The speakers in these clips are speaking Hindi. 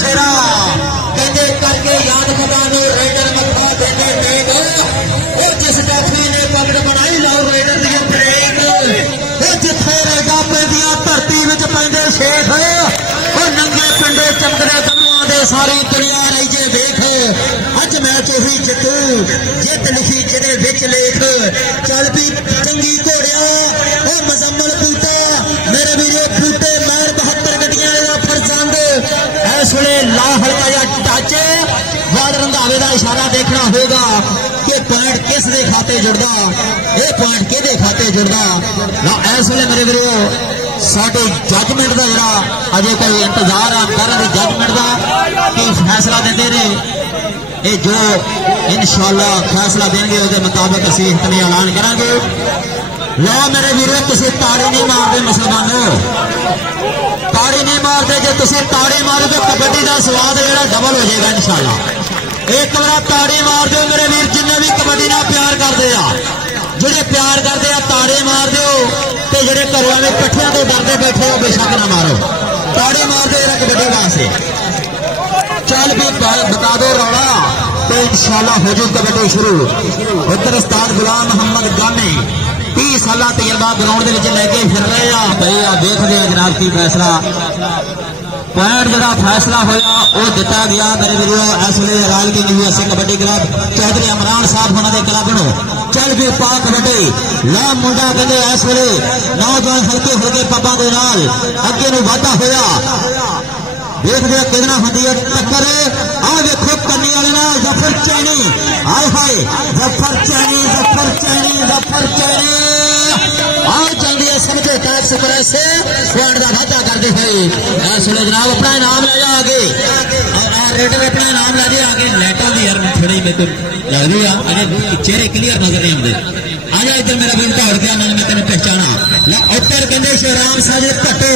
शेरा कहते करके याद खुदा नो रेडर मथा देने टेक वो जिस जाफी ने पगड़ बनाई लाओ रेडर दी ब्रेक वो जिथे रेगा पैंदियां धरती विच पैंदे शेख वो नंगे पिंडे चमकदे गमरुआं दे सारी दुनिया रही जे देख अज मैच ही जितू जित लिखी जिदे विच लेख चल भी चंगी घोड़िया वो मजम्मल बूटा मेरे वीरो बूटे मैर 72 गड्डियां दा फरजंद इस वेले ला हल्का या टच बाद रंधावे का इशारा देखना होगा कि पॉइंट किस दे खाते जुड़दा ये पॉइंट किहदे खाते जुड़दा ना इस वेले मेरे वीरो साडे जजमेंट का जरा अजे कोई इंतजार आ कर जजमेंट का कि फैसला देते ने ये जो इंशाअल्लाह फैसला देंगे उसके मुताबिक असीं इतने ऐलान करांगे। लो मेरे वीरो तुसीं ताड़ी नहीं मारते मुसलमानों ताड़ी नहीं मारते जो तुसीं ताड़ी मारोगे कबड्डी का स्वाद जो डबल हो जाएगा इंशाअल्लाह। एक बार ताड़ी मार दो मेरे वीर जिन्हें भी कबड्डी नाल प्यार करते जोड़े प्यार करते ताड़ी मार दो तो जोड़े घरों में पट्ठियां तो डरते बैठे हो बेशक ना मारो ताड़ी मार दो कबड्डी वास्ते। चल भी बता दो रौला तो इंशाअल्लाह हो जाए कबड्डी शुरू। उधर उस्ताद गुलाम मोहम्मद गामी 30 साल तजर्बा ग्राउंड के लेके फिर रहे भाई देखते हैं जनाब की फैसला पॉइंट जो फैसला होया वो दिता गया मेरे वीरो इस वे राल की नहीं असी कबड्डी क्लब चौधरी इमरान साहब उन्होंने क्लब नो चल भी पा कबड्डी ला मुंडा कहते इस वे नौजवान हल्के हल्के पब्बा के नाल अगे नूं वाधा होया देखते कितना होती है टक्कर आ देखो कन्नी वाले ना जफर चैनी आए हाय जफर चैनी जफर चैनी जफर चैनी आओ जल्दी समझौता एक्सप्रेस से पॉइंट का वादा करते हुए सुनो जनाब अपना इनाम ले जा आगे रेडर अपना इनाम ले जाए आगे लेटर भी यार थोड़ी मेरे को लग रही है अगर चेहरे क्लियर नजर नहीं आते आजा इधर मेरा बिल दौड़ गया ना मैं तेन पहचाना उत्तर कहते शिवराम साजिद भट्टो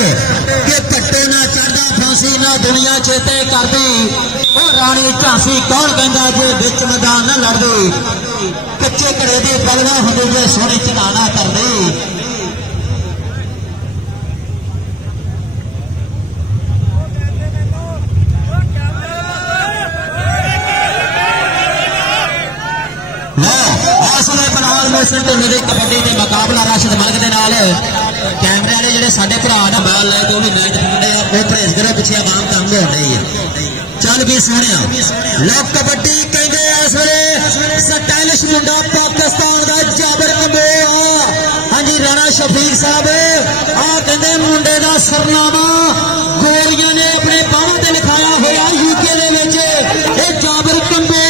के भट्टो ना चढ़दा फांसी ना दुनिया चेते करदी ओ रानी झांसी कौन कहता जे बिच मैदान ना लड़दी कच्चे घड़े दी गल ना हुंदी जे सोहनी चढ़ाना करदी। मेरे कबड्डी के मुकाबला राशिद मलक के नाल कैमरे वाले जो साडे भरा ना बैल लैके भी मैच खेलते हैं वो परहेज करो पिछे आगाम काम हो रही है। चल भी सोने लो कबड्डी कहते इस वे स्टाइलिश मुंडा पाकिस्तान का जाबर कमोआ हाँ जी राणा शफीक साहब आ कहते मुंडे का सरनामा गोलियां ने अपने बाहों से लिखाया हुआ यूके के जाबर कम्बो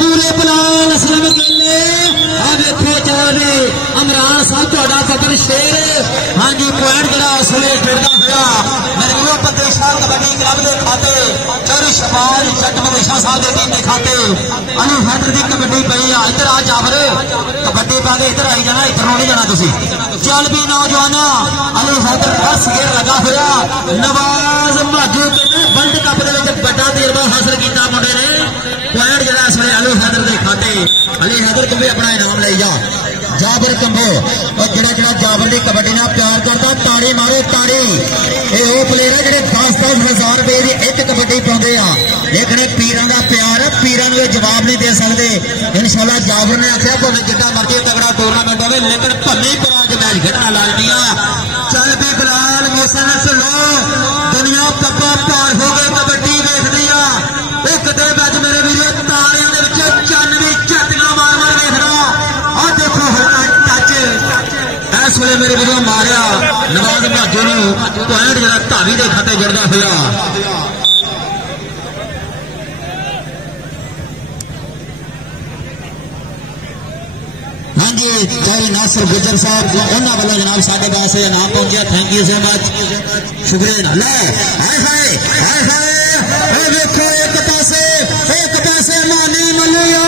नूरे बलाल असलम गिले आ देखो चल इमरान साहब थोड़ा फकर शेर हाँ जी पॉइंट जरा असले फिरदा हुआ मेरे वो पतेशा कबड्डी क्लब के खाते चौरी शबाज जट मदेशा साहब के टीम के खाते अनु हैदर की कबड्डी पई आ इधर आ जावर कबड्डी पा के इधर आई जाना इधर नहीं जाना तुसी चल भी नौजवान अनु हैदर 10 गेर लगा हुआ नवाज माजू वर्ल्ड कप बड़ा तजर्बा हासिल किया मुंडे ने पॉइंट जरा इस वे अनु हैदर के खाते अली हैदर कभी अपना इनाम ले जा जाबर कंबो और जरा जाबर की कबड्डी ना प्यार करता ताड़ी मारो ताड़ी ये वो प्लेयर है जो 10,000 रुपए की एक कबड्डी पाते हैं लेकिन पीरां का प्यार पीरां को जवाब नहीं दे सकते। इंशाअल्लाह जाबर ने आख्या भावे जितना मर्जी तगड़ा टूरनामेंट हो लेकिन भले पर अज मैच खेलना लाजमी चल भी बिलाल मिशन लो दुनिया पब्बा पार हो गए कबड्डी देखती है एक दे मैच मेरे वीर तारियां के चन्न भी झटका मार मार देख रहा और देखो टच इस वे मेरे वीरों मारिया नवाज भाजू ने पॉइंट जरा धावी के खाते जुड़ता हुआ। हाँ जी जय नासिर गुजर साहब उन्होंने वालों जनाब साढ़े पास इनाम पहुंच गया थैंक यू सो मच शुक्रिया। देखो एक पासे मानी मलिया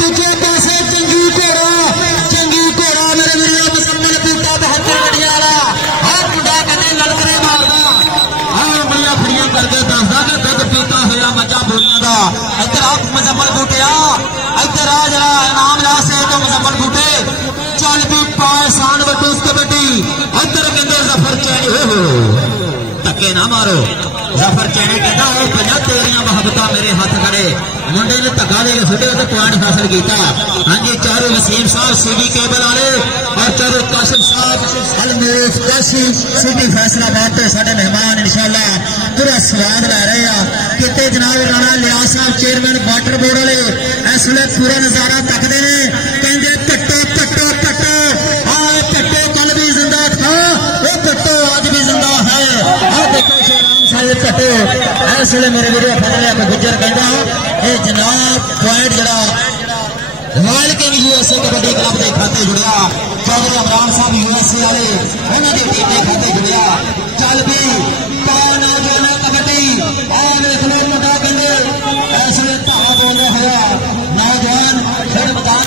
दूजे पासे चंगी घोड़ा मेरे वीरों मुसम्मल बूटा 72 गड्डियां वाला हर मुंडा कहते लड़करे मारदा हाँ बड़िया फड़िया करके दसदा कि दुध पीता हुआ मजा बोलिया का इधर आ मुसम्मल बूटिया इधर आ जरा इनाम ला से तो मुसम्मल बूटे चल भी पाए सान वटूस कबड्डी इधर कहते जफर चैनी हो धक्के ना मारो। जफर चैनी कहता वो 50 तेरियां मोहब्बत मेरे हाथ खड़े मुंडे ने धक्का दे के सुटे तो पॉइंट हासिल किया। हाँ जी चारों वसीम साहब सीडी केबल वाले और चारों कासिम साहब अलमूफ कासिम सिटी फैसलाबाद तो साढ़े मेहमान इंशाअल्लाह पूरा स्वाद लै रहे हैं। कितने जनाब राणा लियाज साहब चेयरमैन वाटर बोर्ड वाले इस वे पूरा नजारा तकते हैं कहते कट्टो कट्टो कट्टो हाँ कट्टो कल भी जिंदा था वो कट्टो आज भी जिंदा है। हाँ देखो शेराम साहब कट्टो इस वे मेरे वीडियो फजल गुजर कहता ये जनाब पॉइंट जरा royal king USA kabaddi club के खाते जुड़िया चौधरी इमरान साहब यूएसए वाले उन्होंने टीम के खाते जुड़िया चल भी नौजवान कबड्डी और मुंडा कहते इस वे धावा बोलते हुआ नौजवान खेल मैदान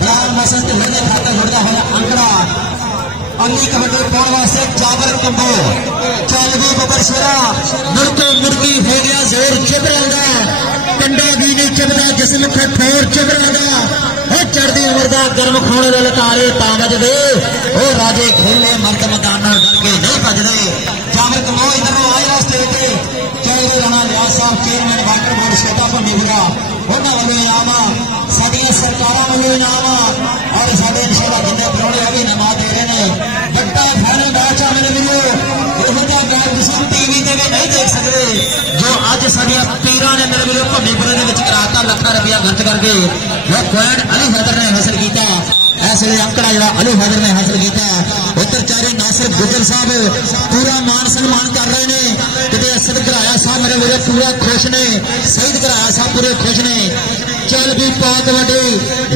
बिलाल मसन ढिल्ले के खाते जुड़ता हुआ अंकड़ा अगली कबड्डी पाने वास्ते जाबर कंबो चल भी बबर शेरा मुड़के मुड़की हो गया जोर चिबरा कंडा भी नहीं चिबदा जिसम ठोर चिबरा चढ़ती उम्र का गर्म खोने वाले तारे ता बजदे वो राजे खेले मर्द मैदान करके नहीं बजते। जाबर कंबो इधर आए रास्ते चौधरी राणा लियाज साहब चेयरमैन वाटर बोर्ड छोटा भंडीपुरा उन्होंने वालों इनाम साडियां सरकारों वालों इनाम और साडे इंशाअल्लाह जिन्ने परौणे आ भी इनाम दे रहे हैं। बड़ा फाइनल मैच आ मेरे वीरो यह मैच तुम टीवी से भी नहीं देख सकते जो अज साडियां पीरां ने मेरे वीरो भंडीपुरे के कराता लाख रुपया खर्च करके वह पॉइंट अली हैदर ने हासिल किया। इस वे अंकड़ा जरा अली हैदर ने हासिल किया। उधर चारे नासिर गुजर साहब पूरा मान सम्मान कर रहे हैं कि असद घराया साहब मेरे वीरो पूरा खुश ने शहीद घराया साहब पूरे खुश ने। चल भी बहुत वड्डी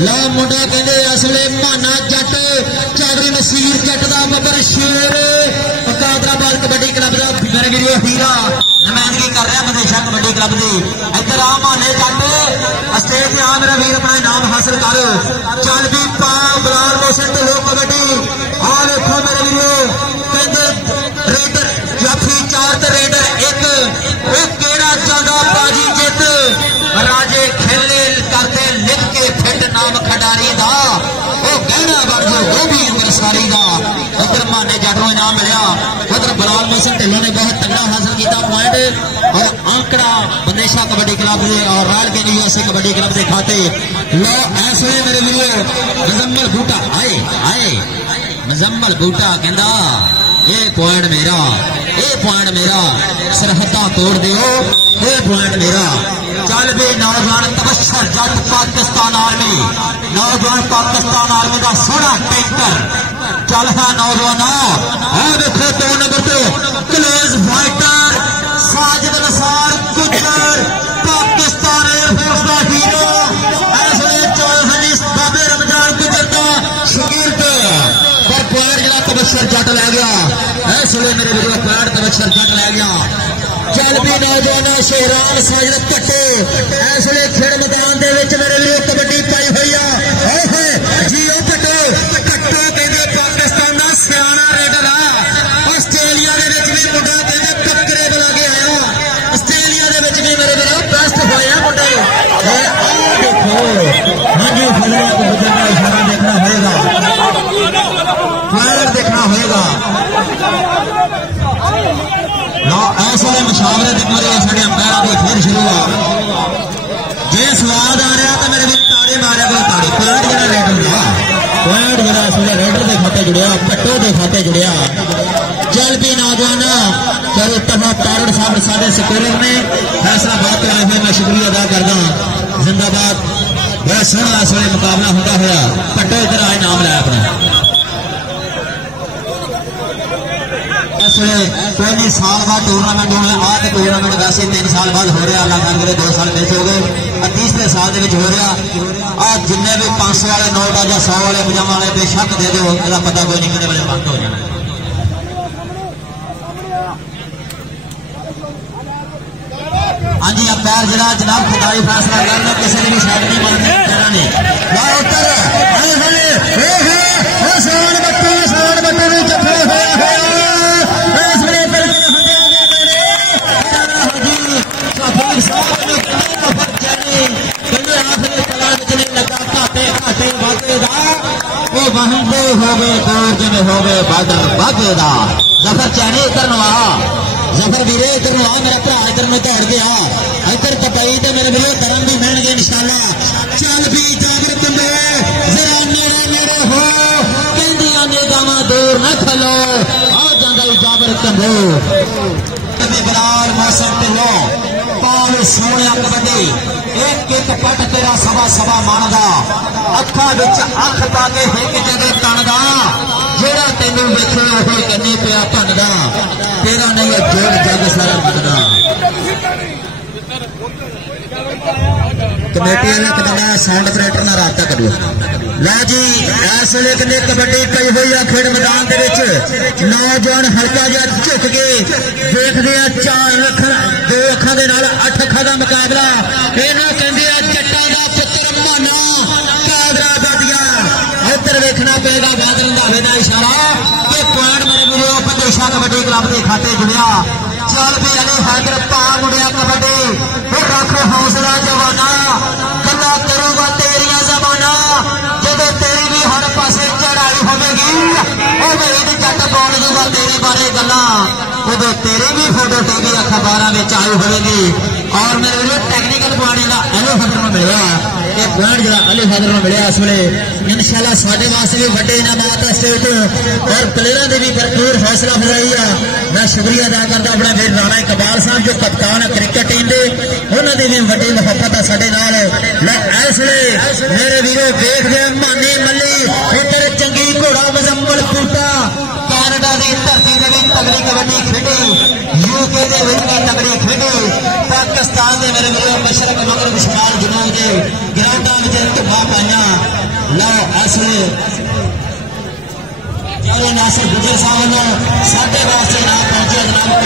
ला मुंडा कहते इस वे माना जट चौधरी नसीर जट का बबर शेर कादराबाद कबड्डी क्लब का मेरे वीरो हीरा नुमाइंदगी कर रहा मदेशा कबड्डी क्लब की। इधर आ माने जट स्टेज से आ मेरा वीर अपना इनाम हासिल कर। चल भी पा बिलाल मोशन तो लोग कबड्डी आ देखो मेरे वीरो कहते रेडर जाफी 4 ते रेडर 1 केड़ा चांदा बाजी जित राजे खेले करते लिख के फिट नाम खडारी दा वो गहना बन जो वो भी अंबरसारी दा। उधर माने जट को इनाम मिला। उधर बिलाल मोशन ढिल्लों ने बहुत तगड़ा हासिल किया पॉइंट और आंकड़ा बंदेशा कबड्डी क्लब और royal king USA kabaddi club के खाते लो ऐसे मेरे लिए मुजम्मल बूटा आए आए मुजम्मल बूटा कहता ये पॉइंट मेरा सरहदा तोड़ दियो ये पॉइंट मेरा। चल भी नौजवान तबशर जट पाकिस्तान आर्मी नौजवान पाकिस्तान आर्मी का सोना टैंकर चल है नौजवान देखो 2 नंबर पे क्लेज फाइटर साजिद नसार गुजर पाकिस्तान एयरफोर्स का हीरो ऐसे बाबे रमजान गुजर का शकील पे पर पॉइंट जरा तबशर जट लै गया। इसलिए मेरे वीडियो पॉइंट तबशर जट लै गया। चल भी नौजवान शेरान साजिद कट्टे इसलिए खेल मैदान के मेरे वीडियो कबड्डी पाई हुई है जी कट्टो कट्टो कहते पाकिस्तान का सियाना रेडर आ आस्ट्रेलिया के भी मुंडा कहते पक्करे बना के आया आस्ट्रेलिया के भी मेरे वीडियो बेस्ट होया मुंडे देखो हाँ जी फजला को गुजरना इशारा देखना होगा फायर देखना होगा ऐसे मुशावरे साढ़े अंपायर की फिर शुरू जे स्वाद आ रहा तो मेरे भी ताड़े मारे को ताड़ी पॉइंट जरा रेडर का पॉइंट जरा इसलिए रेडर के खाते जुड़िया कट्टो के खाते जुड़िया। चल भी नौजवान चलो तफा तारड़ साहब साढ़े सिक्योरिटी ने फैसलाबाद के आए हुए मैं शुक्रिया अदा करदा जिंदाबाद बड़ा सोहना इस वे मुकाबला होता हुआ कट्टो इधर आए नाम लाया अपना कोई नहीं साल बाद टूर्नामेंट होने आज टूर्नामेंट वैसे 3 साल बाद हो रहा अल्लाह करके 2 साल मिस हो गए तीसरे साल हो रहा आज जिन्ने भी 500 वाले नोट आ 100 वाले पजामा वाले बेशक दे दो इसका पता कोई नहीं कितने बजे बंद हो जाना। हाँ जी अंपायर जरा जनाब खिताबी फैसला करना किसी ने भी साइड नहीं मारनी ने हो गए दूर जिमें हो गए बादर बागेदा जफर चैनी करना जफर वीरे इधर आ मेरा भरा इधर में दौड़ गया इधर तपई तो मेरे वीरो धर्म भी मिल गए इंशाल्लाह। चल भी जाबर कुंडे जरा नेड़े नेड़े हो कहंदियां निगाहां दूर न खलो आ जांदा जाबर कुंडे बिलाल मौसम ढिल्लो पावे सोने कबड्डी एक एक पट तेरा सवा सवा मानदा अखा विच अख पा के एक जगह तणदा जेड़ा तेनू वेखे ओही कन्नी पिया भनदा तेरा नहीं जोड़ जग सारा बनदा। कमेटी वाला कदम साउंड ऑपरेटर ना राबता करो ला जी। इस वेले कहते कबड्डी पई हुई है खेड मैदान दे विच नौजवान हल्का जिहा झुक के देखदे आ 4 अख 2 अखां दे नाल 8 अखां दा मुकाबला इहनू कहंदे आ जट्टां दा पुत्तर माना कादरा बदिया। इधर वेखना पेगा बादल रंधावे दा इशारा कि पॉइंट मेरे वीरो पंदेशा कबड्डी क्लब के खाते जुड़िया। चल भी अली हैदर पा मुड़िया कबड्डी रख हौसला जवाना गल्ला करूंगा तेरिया जमाना जब तेरी भी हर पासे चढ़ाई होगी जट बोल दूंगा तेरे बारे गल्ला उदो तेरी भी फोटो टीवी अखबार में आई होगी। और मेरे लिए टेक्निकल पॉइंट जो अली हैदर में मिला ये पॉइंट जो अली हैदर में मिले इस वे इंशाल्लाह साडे वास्ते भी बड़े इनामात स्टेट और प्लेयरों की भी भरपूर हौसला अफजाई है। मैं शुक्रिया अदा करता अपना वीर राणा इकबाल साहब जो कप्तान है क्रिकेट टीम के उन्होंने भी बड़ी मुहब्बत है साडे नाल। मैं इस वे मेरे वीरों देख रहे मानी मल्ली इधर चंगी घोड़ा मुजम्मल बूटा कैनेडा की धरती से भी तगड़ी कबड्डी खेडी यूके के भी तगड़ी खेडी पाकिस्तान के मेरे वीरों मशरक मगरब शुमाल जनूब के ग्राउंडा में धुआ पाइया। लो इस वे चौरे नासिर गुजर साहब साडे वास्ते ना पहुंचे जनाब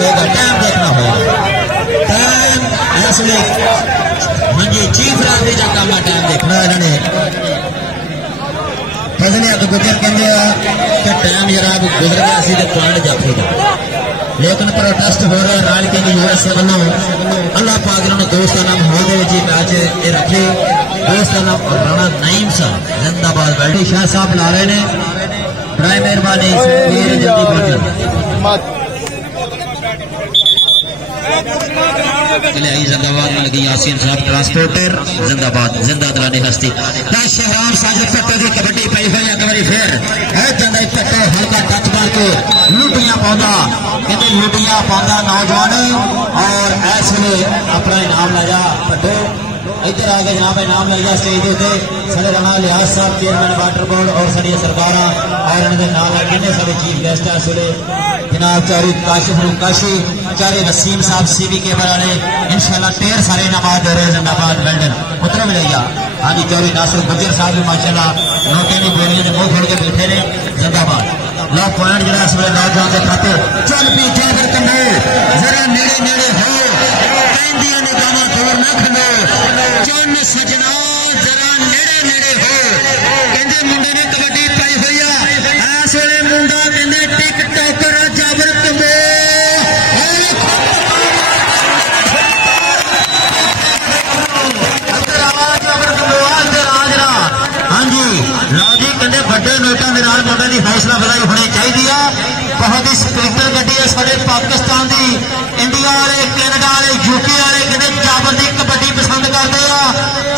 होगा टाइम देखना होगा टाइम इसलिए हाँ जी चीफ राजी का काम है टाइम देखना इन्होंने फजले अग गुजर कहते कि टाइम जरा गुजर गया सी तो पॉइंट जाफेगा लेकिन प्रोटेस्ट हो रहा नाल के यूएसए वालों अल्लाह पाक ने दोस्ताना माहौल मैच ये रखे दोस्ताना राणा नईम साहब जिंदाबाद बैठी शाह साहब ला रहे हैं बड़ा मेहरबानी जल्दी पहुंचे जिंदाबाद लगी यासीन साहब ट्रांसपोर्टर जिंदाबाद जिंदा दलानी हस्ती शहरान साजिद पट्टो की कबड्डी पई हुई एक बार फिर पट्टो हल्का टच करके लुटियां पाਉਂਦਾ कहते लुटियां पाਉਂਦਾ नौजवान और ऐसे अपना इनाम लाया पट्टो इधर आगे जनाब इनाम लिया स्टेज के साढ़े राणा लिहाज साहब चेयरमैन वाटर बोर्ड और साड़िया सरकार और इन्होंने नाम किन्ने साढ़े चीफ गेस्ट है इस वे जनाब चौरी काशिफ काशी चौरी वसीम साहब CBK वाले इंशाल्लाह ढेर सारे इनामात दे रहे जिंदाबाद वेल्डन उतरे मिलेगा। हाँ जी चौरी नासिर गुजर साहब भी माशाल्लाह नोटे की बोलियों ने मुंह खोल के बैठे ने जिंदाबाद। लो पॉइंट जो इस वे नौजवान के खाते चल पी जाकर कमे जरा नेड़े नेड़े हो कहंदियां निगाहां दूर न खलो चुन सजना जरा नेड़े नेड़े हो कहते मुंडे ने कबड्डी पाई हुई है इस वे मुंडा कहते टिकटॉकर जाबर कमे बड़े नोटा निराल मुंडे की हौसला अफजाई होनी चाहिए। बहुत ही स्पीकर गड्डी है साढ़े पाकिस्तान की इंडिया वाले कैनेडा वाले यूके वाले कहते जाबर की कबड्डी पसंद करते हैं।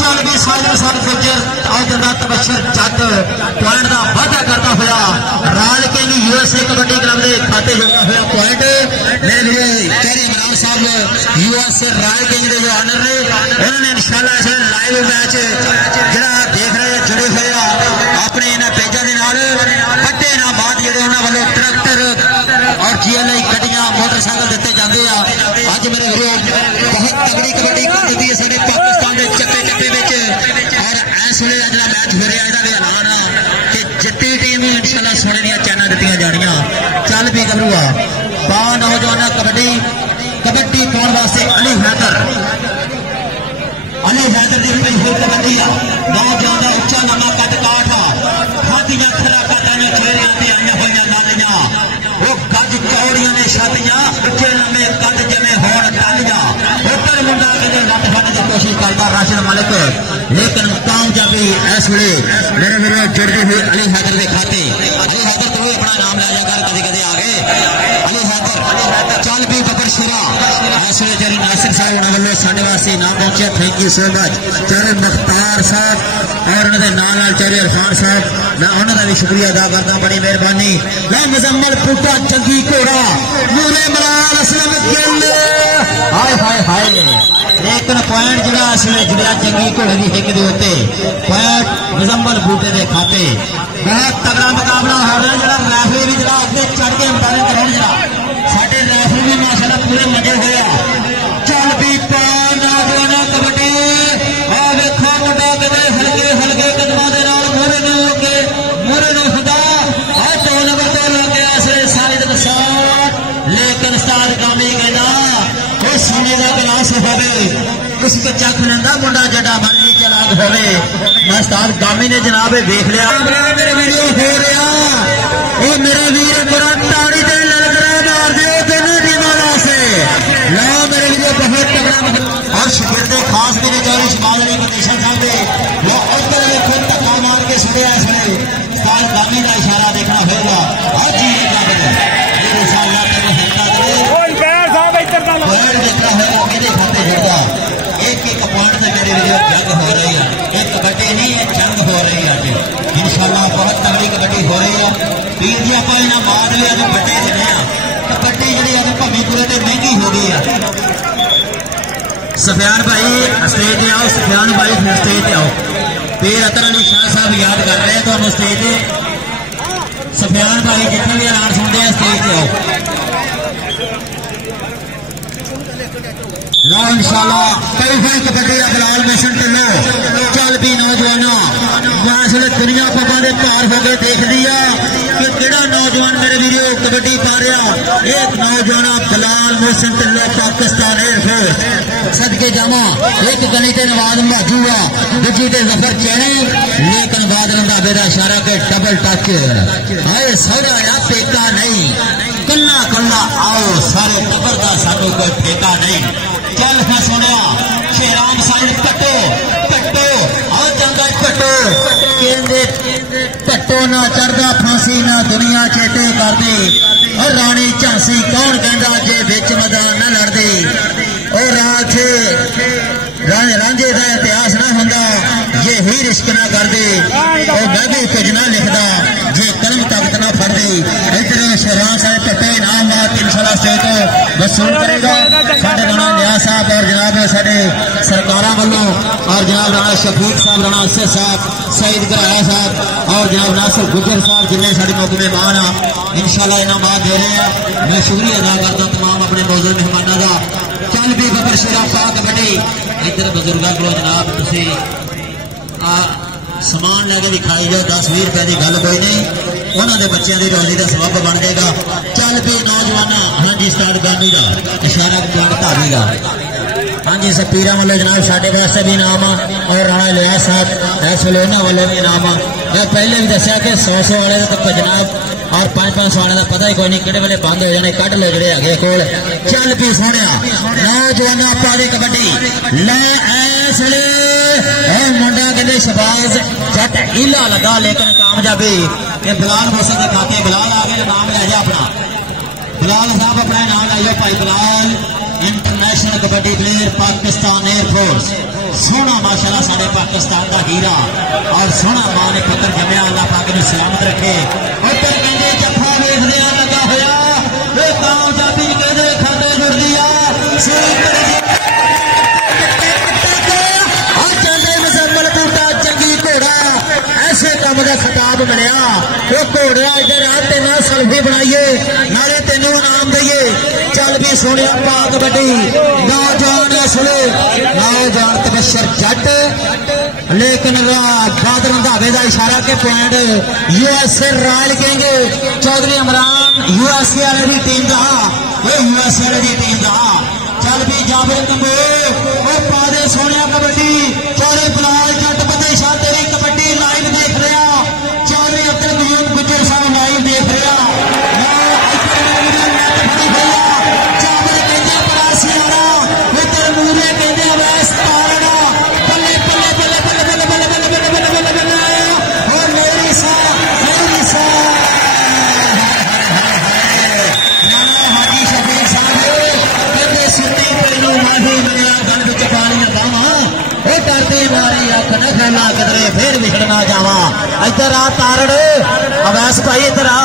चल भी सारे साल गुजर तबशर जट पॉइंट का वाधा करता हुआ राल के यूएसए कबड्डी क्लब के खाते जुड़ता हुआ पॉइंट मेरे लिए कैरी इमरान साहब यूएसए राल किंग के जो ऑनर ने उन्होंने इंशाल्लाह इस लाइव मैच जरा देख रहे जुड़े हुए अपने इन्होंने पेजा के बड़े इनामात जो वालों ट्रैक्टर और GLI गड्डियां मोटरसाइकिल दिते जाते हैं। अज मेरे बहुत तगड़ी कबड्डी कर दी है सारे पाकिस्तान के चप्पे चप्पे और इस वे अगला मैच हो रहा है ऐलान कि जितनी टीम इंशाल्लाह सोने दी चैनल दी जानिया। चल भी गबरूआ पा नौजवान कबड्डी कबड्डी पाने वास्ते अली हैदर की पई हुई कबड्डी नौजवान उच्चा नमा कद काठ हाथियां खरा कदा चेहरे चौड़ियां ने छातियां उच्चे लंबे कद जिवें होण टालियां उधर मुंडा कहते लट फड़ने की कोशिश करता राशिद मलिक लेकिन कामयाबी इस वे मेरे मेरे जुड़ती हुई अली हैदर के खाते अली हैदर तू अपना नाम लै जा कर कदे कदे आ गए अली हैदर चल भी बबर शिरा इस वे जरी नासिर साहब उन्होंने वालों साढ़े वास्ते ना पहुंचे thank you so much Chaudhary Mukhtar Sahab और उन्होंने नाल चौधरी इरफान साहब मैं उन्होंने भी शुक्रिया अदा करता बड़ी मेहरबानी मैं मुजम्मल पुट्टा जंगी घोड़ा नूरे मलाल असलम गिल हाय हाय हाय लेकिन पॉइंट जो जुड़िया जंगी घोड़े की हिक के उत्ते पॉइंट मुजम्मल बूटे के खाते बहुत तगड़ा मुकाबला हो रहा है जो रैफरी भी जरा अगे चढ़ के अंपायरिंग करें जरा साडे रैफरी भी माशाल्लाह पूरे मजे होया चल भी पा नौजवाना कबड्डी आ वेखो मुंडा कदे हल्के हल्के कदमां दे नाल मोरे नो खुदा आ 2 नंबर तो लग गया असले सालिद बसार लेकिन उस्ताद कामी कहना वो सोने का गिलास होवे उसके चख लेंदा मुंडा जड़ा मर्जी चलाक होवे मैं उस्ताद कामी ने जनाब देख लिया मेरे वीडियो हो रहा ओ मेरा वीर बड़ा ताड़ी ते ललकरा मार दियो दोनों टीमां वास्ते ला मेरे वीडियो बहुत तगड़ा और शिकरते खास भी ने चौधरी शमाल अली कनेशन साहब दे वो उधर देखो धक्का मार के सड़िया इसने उस्ताद कामी का इशारा देखना होगा और जी इंशाअल्लाह तेरे हिंदा दे ओए बैठ साहब इधर दा बैठ देखना होगा मेरे खाते जुड़दा एक एक पॉइंट से मेरी वीडियो जंग हो रही है एक कबड्डी नहीं है जंग हो रही है इंशाअल्लाह बहुत तगड़ी कबड्डी हो रही है पीर जी आप इन्हें बाद भी अगर बड़े देने कबड्डी जी अगर भमीपुरे से महंगी हो गई है सफियान भाई स्टेज आओ सफियान भाई फिर स्टेज आओ पीर अतर अली शाह साहब याद कर रहे हैं तो हम स्टेज सफियान भाई जितने भी ऐलान सुनते हैं स्टेज आओ ला इंशाअल्लाह कई भाई कबड्डी बिलाल मिशन ढिल्लो चल भी नौजवाना मैं इसलिए दुनिया पब्बा के पार होकर देख लिया कि केड़ा नौजवान मेरे वीडियो कबड्डी पा रहा एक नौजवान बिलाल मिशन ढिल्लो पाकिस्तान एयरफोर्स सदके जावा एक गली ते नवाज माजू आ दूजी ते जफर चैनी लेकिन बादल का बेरा इशारा के डबल टच हाय सौदा आ पेका नहीं कला कला आओ सारे टबर का सानू कोई ठेका नहीं चल मैं सुनिया शेराम साइड कट्टो कट्टो और जंगा कट्टो कहते कट्टो ना चढ़दा फांसी ना दुनिया चेते करदे और रानी झांसी कौन कहंदा जे विच मैदान ना लड़दे और राखे रांझे का इतिहास ना होंदा जे ही रिश्क ना करदे और मैं भी कुछ ना लिखदा जे कलम तख्त ना फड़दे इधर शेराम साइड कट्टे नाम बात इंशाअल्लाह स्टेज वसूल करेगा साडे राणा न्याज साहब और जनाब साडे सरकारां वालों और जनाब राणा शफीक साहब राणा असद साहब सईद गराया साहब और जनाब नासिर गुजर साहब जिन्हें साडे मौके मेहमान आ इंशाअल्लाह इनामात दे रहे हैं मैं शुक्रिया अदा करता तमाम अपने मौजूद मेहमानों का चल भी बबर शेरा पा कबड्डी इधर बुजुर्गों को जनाब तुसी समान लैके दिखाई जाओ 10-20 रुपए की गल कोई नहीं उन्होंने बच्चों की रोजी का सबब बन जाएगा चल भी नौजवान हाँ जी उस्ताद गामी का इशारा धावी का हाँ जी सपीरा वाले जनाब साढ़े वास्ते भी इनाम और राणा लिया साहब इस वे उन्होंने वाले भी इनाम मैं पहले भी दसिया कि 100 वाले तक जनाब और 500 वाले का पता ही कोई नहीं कि वे बंद हो जाने कट लो जोड़े है कोल चल भी सोने नौजवान पारी कबड्डी लै इस मुंडा कहते शबाज जट हीला लगा लेकिन कामयाबी ये बिलाल मोहसिन के खाते बिलाल आ गए नाम लै जा अपना बिलाल साहब अपना नाम लै जाओ भाई Bilal international kabaddi player Pakistan air force सोना माशाल्लाह साढ़े पाकिस्तान का हीरा और सोना मां ने पुत्र जमया अल्लाह पाक ने सलामत रखे उधर कहते जफा वेखदिया लगा होया कामयाबी कहते खाते जुड़ दिया चंगी घोड़ा ऐसे काम का खिताब मिलया वो घोड़ा इधर आ तेन सल्फी बनाइए नाले तेन इनाम दईए चल भी सुने पा कबड्डी नौजवान असले नौजवान तबशर जट लेकिन बादल रंधावे का इशारा के पॉइंट यूएसए रॉयल कहेंगे चौधरी इमरान यूएसए वाले की टीम का यूएसए वाले की टीम का चल भी जाबिर कंबो और पा दे सोनिया कबड्डी चौधरी बिलाल जट बदे शाह तेरी कबड्डी लाइव देख रहा चौधरी अब्दुल कयूम गुजर साहब लाइव देख रहा इधर आ तारड़ अवैस भाई इधर आ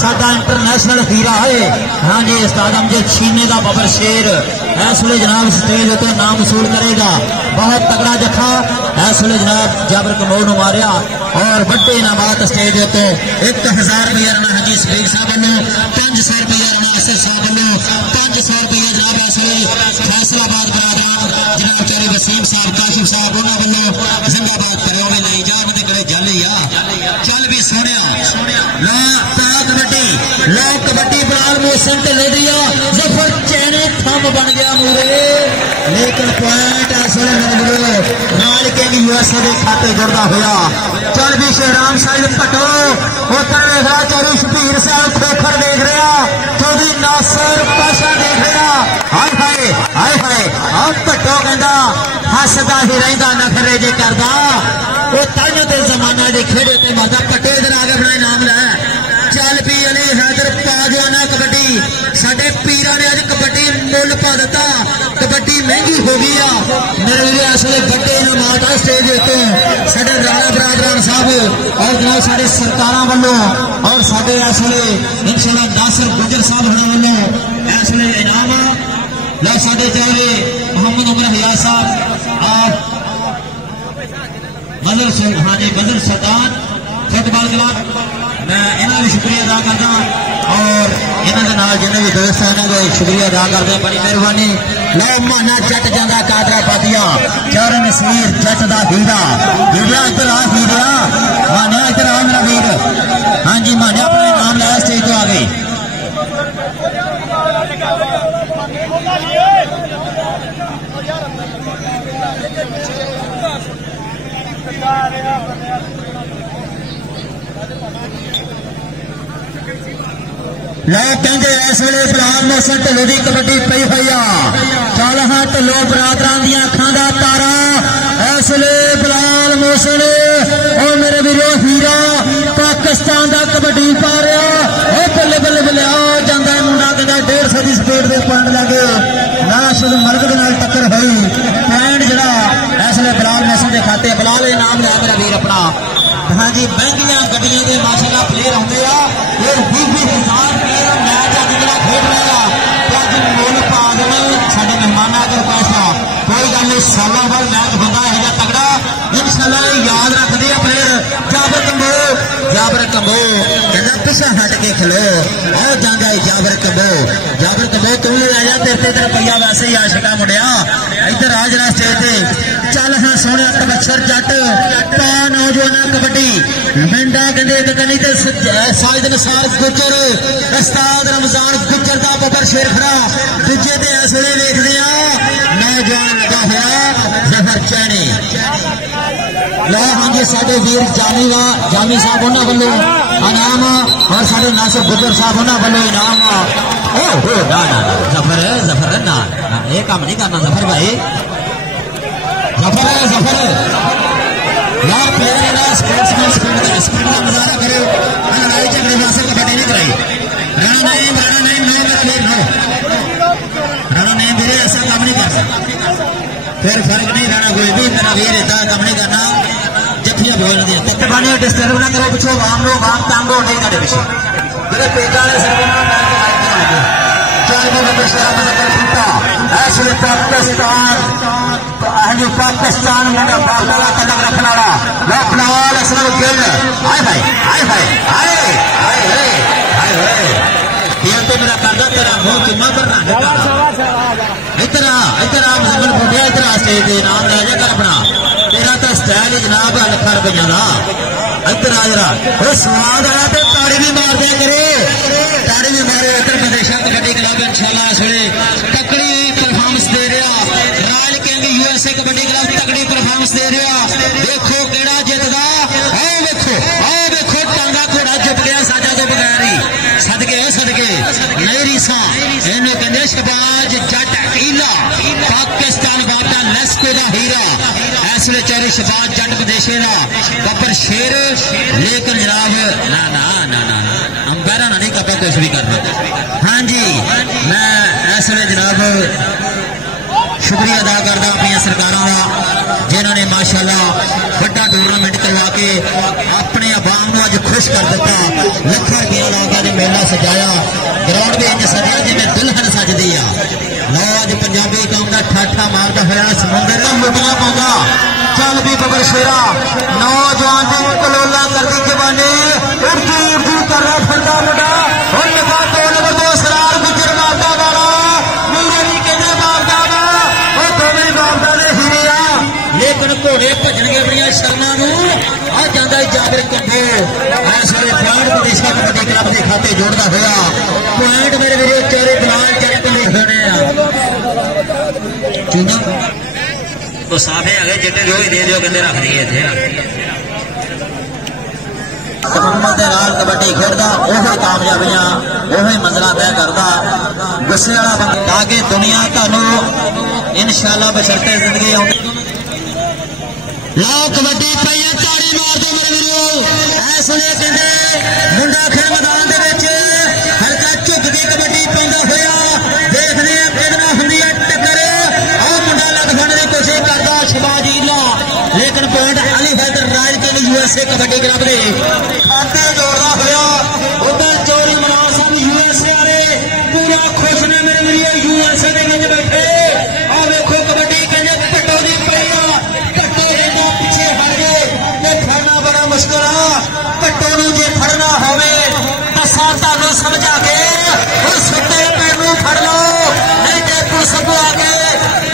साडा इंटरनेशनल हीरा है। हाँ जी उस्ताद अमजद छीने का बबर शेर इस वे जनाब स्टेज उत्ते नाम वसूल करेगा। बहुत तगड़ा जखा इस वे जनाब जाबर कमोर नूं मारिया और बड़े इनामात स्टेज उत्ते 1000 रुपया राणा हाजी सफीक साहब वालों, 500 रुपया राणा असर साहब वालों, 500 रुपया जनाब इस वे फैसलाबाद बरादरान जनाब चौधरी वसीम साहब काशिफ साहब उन्होंने वालों जिंदाबाद करे होवे नहीं जा उन्होंने कड़े जल ही आ चल भी सोने ला कबड्डी बलाल मोहसिन ते ले दिया जफर चैने थम बन गया मूरे, लेकिन पॉइंट नाल के भी यूएसए के खाते जुड़ता हुआ। चल भी शहराम साहिब भट्टो उतर देखा चौधरी शबीर साहब खोखर देख रहा, चौधरी नासिर पाशा देख रहा। हाय हाय हाय हाय अब भट्टो कहता हसदा ही रहिंदा नखरे जे करदा वो ताइयों ते जमाना दे खेड़े ते मरदा। भट्टो इधर आगे अपना इनाम लै चल भी अली हैदर पागवाना कबड्डी साडे पीरा ने अज कबड्डी मुल पा दिता, कबड्डी महंगी हो गई आ मेरे लिए असले बड़े इनामात स्टेज उत्ते साडे राणा बरादरान साहब और जनाब साडे सरकारां वालों और साडे असले इंशाअल्लाह नासिर गुजर साहब होने वालों असले इनाम ला साडे चौधरी मोहम्मद उमर हियाज साहब आप मजर हाँ जी मजर सरदार फुटबॉल क्लब मैं इन्हों भी शुक्रिया अदा करता और इन्होंने जिन्हें भी दोस्त हैं इन्होंने शुक्रिया अदा करते बड़ी मेहरबानी। लो माना जट जाता कादरा पादिया चौर नसीर जट का हीरा हीरा इधर आ हीरा मानिया इधर आ मेरा वीर। हाँ जी मानिया अपना नाम लाया स्टेज तो आ गई। लोग कहते इस वे बलाल मोहसिन ढिल्लों की कबड्डी पई हुई आ चल हाँ ढिल्लों बरादरां दी अखां दा तारा इस वे बलाल मोहसिन और मेरे वीरो हीरा पाकिस्तान का कबड्डी पा रहा बल्ले बल्ले बल्ले आ जाता है मुंडा कहता 150 की स्पीड के पॉइंट लगे नाशद मलक के नाल टक्कर हुई पॉइंट जरा इस वे बलाल मोहसिन के खाते बलाल इनाम लिया मेरा वीर अपना। हाँ जी महंगिया गड्डियां के माशाअल्लाह प्लेयर होंगे आ 20,000 प्लेयर मैच अज जरा खेड रहा तो अज मुल पा देना साडे मेहमान अगर पैसा कोई गल नहीं सालों बाद मैच होता है तगड़ा इंशाअल्लाह याद रखते हैं प्लेयर। जाबर कंबो कहना पिछा हट के खलो और जाता है जाबर कंबो तू भी आ जा तेरे ते रुपया वैसे ही आ छटा मुंडिया इधर आ जरा स्टेज ते चल हाँ सोने तबच्छर जट पा नौजवान कबड्डी मिंडा कहते एक कनी ते साजिद नसार गुजर उस्ताद रमजान गुजर का बबर शेर खड़ा दूजे ते इस वे देखते नौजवान लगा हुआ जफर चैनी लो। हाँ जी साडे वीर जामी साहब उन्होंने वालों इनाम और साडे नासिर गुजर साहब उन्होंने वालों इनाम। ओ ना ना जफर ना ये काम नहीं करना जफर भाई जफर यार प्लेयर स्पीड का मुजाहरा करो लड़ाई झगड़े वास्ते कबड्डी नहीं कराई राणा नहीं नो में क्लियर नो राणा नहीं मेरे ऐसा काम नहीं कर सकता फिर फर्क नहीं रहना कोई भी मेरा वीर इतना काम नहीं करना जफिया बोल दिया तत्बानी डिस्टर्ब ना करो पिछले वाम लो वाम तांगो नहीं करे पीछे मेरे पेटा वाले सब पाकिस्तान में बाला कदम रखने वाला लखनऊ असलम गिल हाय हाय हाय हाय हाय हाय हाय ये तो मेरा करदा तेरा मुंह चुम्मा करना इतना मुजम्मिल फुटिया इतना स्टेज के नाम ले जा कर अपना तेरा तो स्टाइल जनाब लखा रुपया का इधर आ जरा वो स्वाद आया तो ताड़ी भी मार दिया करे ताड़ी भी मारे उत्तर प्रदेश कबड्डी क्लब इंशाल्लाह इस वे तकड़ी परफॉर्मेंस दे रहा royal king USA kabaddi club तकड़ी परफॉर्मेंस दे रहा देखो केड़ा जितदा आओ देखो टांगा घोड़ा चुप गया साजा तो बगैर ही सदके नहीं रीसा इन्हें कहते शबाज जट हीला पाकिस्तान बाटा लेस्को का हीरा इस वे चौधरी शबाज जट विदेशे का बबर शेर लेकिन जनाब ना ना ना ना अंबैरा ना नहीं कपा कुछ भी करना। हाँ जी मैं इस वे जनाब शुक्रिया अदा करता अपन सरकारों का जिन्होंने माशाअल्लाह बड़ा टूरनामेंट करवा के अपने अवाम को अज खुश कर दिता। लखों रुपया ला के मेला सजाया, ग्राउंड भी इंज सजा जिवें दुल्हन सजदी आ। लो अज पंजाबी कौम का ठाठा मारता हुआ समुंदर मुटियां पाउंदा चल भी बबर शेरा नौजवान की कलोला करती जवानी उड़ती कर रहा फिरदा मुंडा हुण लगा 2 नंबर 2 सरार गुजर मारदा वाला मेरे भी कहने मारदा वा वो दोवें मारदा ने हीरिया लेकिन घोड़े भजणगे बड़ियां शर्मा आ जांदा जाबिर कंधे इस वेले फ्रांड प्रदेश कबड्डी क्लब के खाते जोड़ता हुआ पॉइंट मेरे वीरो चारे दलाल चारे तो लिखने चूना तो साफे आ गए जितने जो ही दे दियो कहते रख दिए थे कबड्डी खेलता ओही कामयाबियां ओही मंजिल तय करता गुस्से वाला बंदा ताकि दुनिया तुहानू इंशाअल्लाह बशर्ते जिंदगी आउंदी लाओ कबड्डी पई है ताड़ी मार दो मेरे वीरो ऐ सुने कहते मुंडा खेल मैदान दे विच हल्का झुकदी कबड्डी पैंदा होया देखने कितना हुंदी है टक्कर आ मुंडा लग फड़ने की कोशिश करता शिवाजीला लेकिन पॉइंट अली हैदर राज के लिए यूएसए कबड्डी क्लब दे खाते जोड़दा होया उधर चोरी मनाओ सब यूएसए वाले पूरा खुश ने मेरे वीरो यूएसए दे विच बैठे आ देखो कबड्डी कहने पट्टो दी पई बड़ा मुश्किल पट्टो जे फड़ना होवे दसा तुहानू समझा के सुते पैर नू फड़ लो नहीं तो पुलिस को आके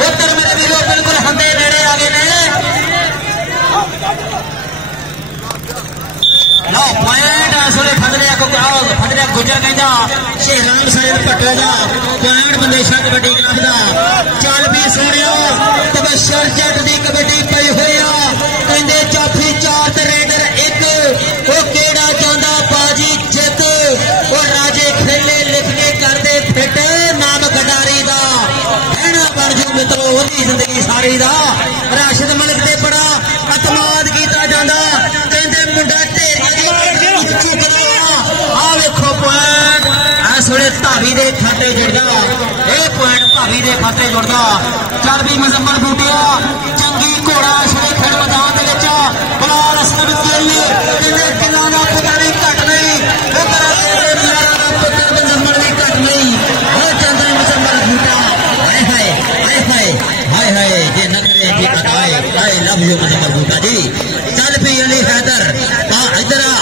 उधर मेरे वीरों बिल्कुल हंदे नेड़े आ गए ने लो पॉइंट इस वे फदरिया गुजर कहता शेराम साहिब पट्टो का पॉइंट बंदेशा कबड्डी क्लब का चल भी सोनिया तबशर जट की कबड्डी पई हुई कहते जाफी 4 रेडर 1 वो केड़ा चाहता बाजी जित वो राजे खेले लिखने करते फिट नाम गडारी का कहना बन जू मित्रों वही जिंदगी सारी का राशिद मलिक ने बड़ा अतमाद किया जाता कहते मुंडा ढेरिया चुकदा आ वेखो पॉइंट इस वे धावी के खाते जुड़ता यह पॉइंट धावी के खाते जुड़ता चल भी मुजम्मल बूटिया चंगी घोड़ा इस वे खेल मैदान बलाल असद किला का पता नहीं घट नहीं पुत्र मुजम्मल भी घट नहीं हो जाता मुजम्मल बूटा हाय हाय हाय हाय हाय हाय जे नखरे की अदाए आई लव यू मुजम्मल बूटा जी चल भी अली हैदर इधर आ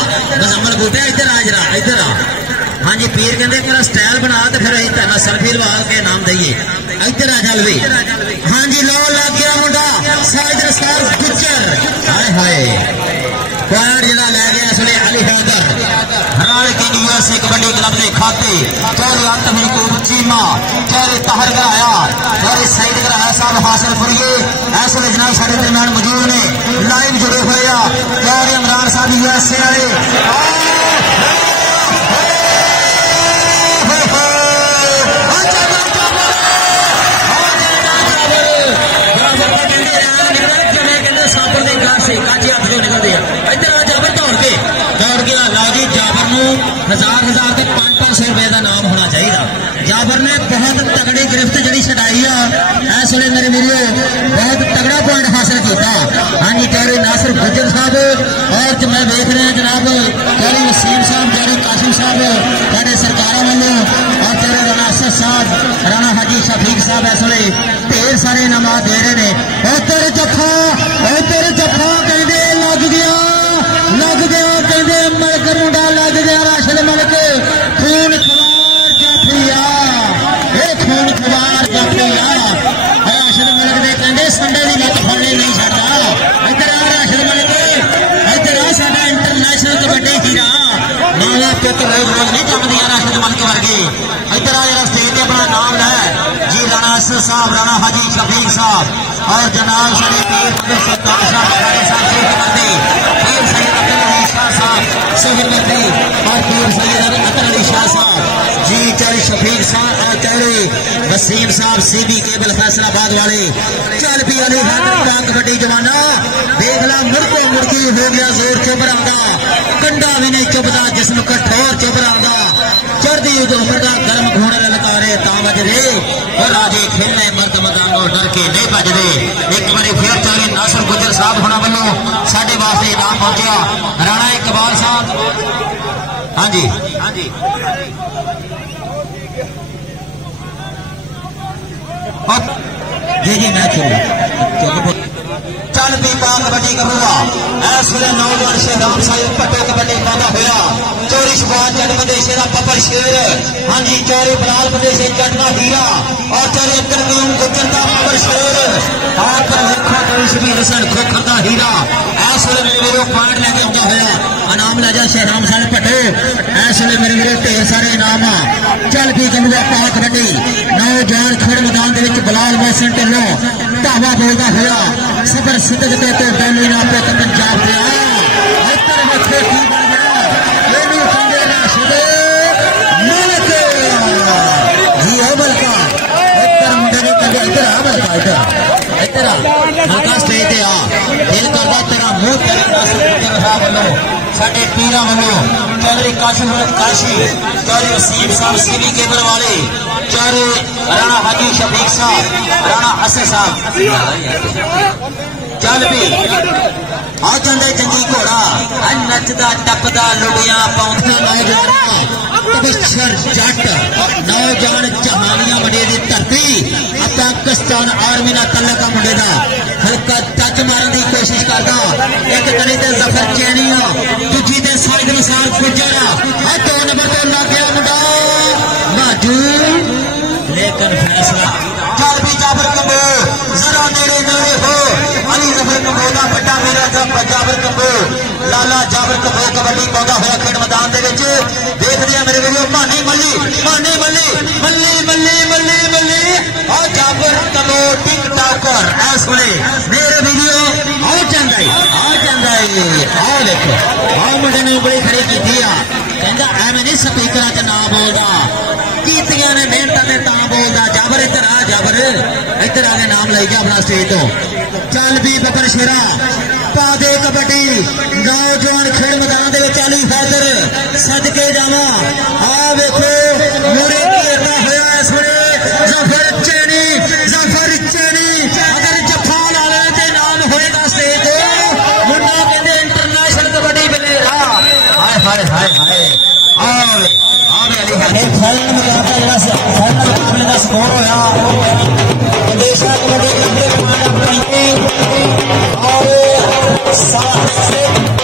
मुजम्मल बूटा इधर आ जरा इधर आ हाँ जी पीर कहते मेरा स्टाइल बना तो फिर अं तेना सेल्फी लवा के नाम दईए इधर आ चल भी हाँ जी लो लग गया मुंडा साइड सार गुजर हाय हाय पॉइंट जरा लै गया इस वे अली हैदर हराल के यूएसए कबड्डी क्लब के खाते चारे अंत महकूब चीमा चारे तहर कराया चारे साइड कराया साहब हासिल फुरिए इस वे जनाब साढ़े दरम्यान मौजूद ने लाइव जुड़े हुए चारे इमरान साहब यूएसए वाले हजार तो 500 रुपए का नाम होना चाहिए। जाबर ने बहुत तगड़ी गिरफ्त जी छड़ाई है इस वे मेरे वीरो बहुत तगड़ा पॉइंट हासिल किया। हाँ जी चारे नासिर गुजर साहब और मैं देख रहा जनाब चारे वसीम साहब चारे काशिम साहब चारे सरकारों वालों और चारे राणा असद साहब राणा हाजी शफीक साहब इस वे ढेर सारे इनामात दे रहे हैं। और तेरे जफा कहते लग गया कहते मलक मुंडा लग गया राशिद मलिक खून खवार जाफिया खून खवार जाफिया राशिद मलिक ने कहते संडे की लत फड़ने नहीं छड़ता इधर आ राशिद मलिक इधर आ साडा इंटरनेशनल कबड्डी हीरा माला पुत रोज रोज नहीं जमदियां राशिद मलिक वर्गे इधर आ जरा स्टेज पे अपना नाम लै जी राणा असद साहब राणा हाजी शफीक साहब और जनाब सारे पीर सत्तार साहब और पीर सैयद अतर अली शाह साहब जी चारे शफीक साहब और चारे वसीम साहब सीबी केबल फैसलाबाद वाले चल भी अली हैदर कबड्डी जवाना देख ला मुड़को मुड़की हो गया जोर चुभ रहा कंडा भी नहीं चुभता जिसम कठोर चुभ रहा चढ़ती उम्र का गर्म खून ललकारे तावज रे और राजे खेलने मर्द मैदानों डर के भज दे। एक बार फिर चाहे नासिर गुजर साहब होना वालों साढ़े वास्ते इनाम पहुंचा राणा इकबाल साहब। हाँ जी हाँ जी जी मैच चल भी कबड्डी करूंगा इस वे नौजवान शहराम साहिब पट्टो कबड्डी पाता हुआ चोरी शुभान जट प्रदेश का पपर शेर। हाँ जी चौरे बलाल प्रदेश जटना हीरा और चौरे करगम गुजर का पपर शेर और शबीर हसन खोखर का हीरा इस वे मेरे वीरों पॉइंट लेके आता हुआ इनाम ले जा शहराम साहिब पट्टो। इस वे मेरे वीरों ढेर सारे इनाम चल भी करूंगा पाक कबड्डी नौजवान खेड़ मैदान के बलाल मोहसिन ढिल्लों ढाबा बोलता हुआ सबर सिद्ध तो बैली ना पे पंजाब स्टेज आ दिल करता तेरा मुंह वालों साडे पीरा वालों चौधरी काशी चौधरी वसीम साहब सीवी केबल वाले चौधरी राणा हाजी शफीक साहब राणा असद साहब चल भी आ जाए जंगी घोड़ा नचदा टपदा लुड़िया पाउंदा नौजवान पिछर जट नौजवान जहानिया मुंडे की धरती पाकिस्तान आर्मी ना तलक आ मुंडे का हल्का टच मारन की कोशिश करता एक गली से जफर चैनी दूजी से साइड निसार गुजर 2 नंबर तो लग गया मुंडा माजू लेकिन फैसला चल भी जाबर कबो जरा नेड़े नेड़े हो अली जफर कबो का बड़ा मेरा जाबर कबो लाला जाबर कबो कबड्डी पाता हुआ खेड मैदान देखते हैं मेरे वीडियो मानी मल्ली मानी मल्ली मल्ली मल्ली मल्ली मल्ली और जाबर कबो टिक टॉकर इस वे मेरे वीडियो आओ चंदा आओ देखो आओ मुंडे ने उंगली खड़ी की कहता एवं नहीं स्पीकर च ना बोलता कीतियां ने मेहनत ने ता बोलता जाबर इधर आके नाम लाई जा अपना स्टेज तो चल भी बकर शेरा पा दे कबड्डी नौजवान खेड मैदान के चाली फैदर सदके जावा आ वेखो मुड़े घेरता हुआ इस वे जफर चैनी अगर जफा लाले के नाम होएगा स्टेज तो मुंडा कहते इंटरनेशनल कबड्डी मिलेगा। हाय हाय हाय हाय फाइनल मुकाबला का स्कोर होया देशा कबड्डी क्लब के और 7